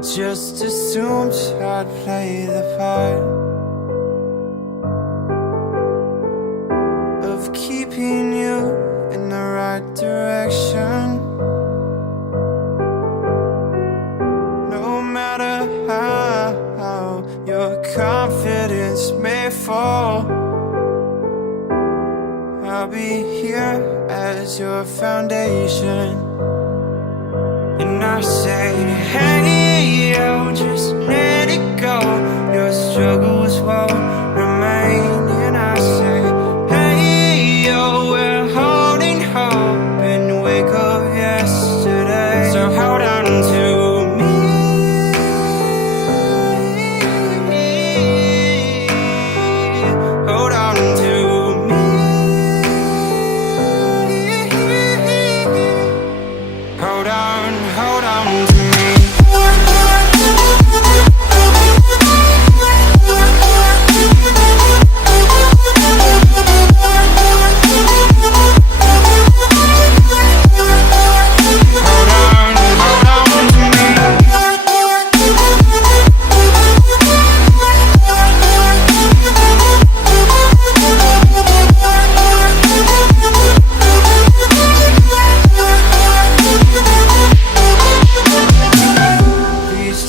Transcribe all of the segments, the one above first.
just assumed I'd play the part of keeping you in the right direction. No matter how your confidence may fall, I'll be here as your foundation. And I say, hey, yo, just let it go. Your struggles won't remain. And I say, hey, yo, we're holding hope and wake up yesterday. So hold on to me. Hold on to me. Hold on to me.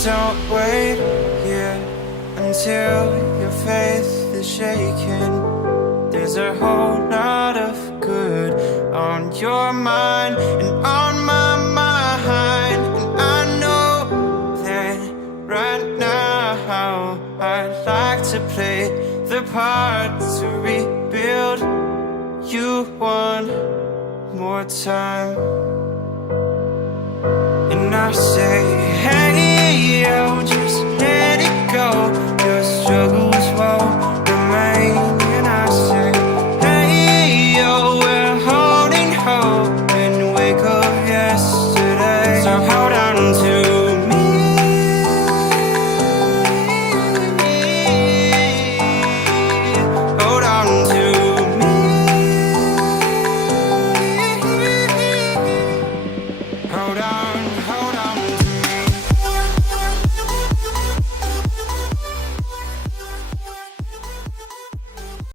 Don't wait here until your faith is shaken. There's a whole lot of good on your mind and on my mind. And I know that right now I'd like to play the part to rebuild you one more time. And I say,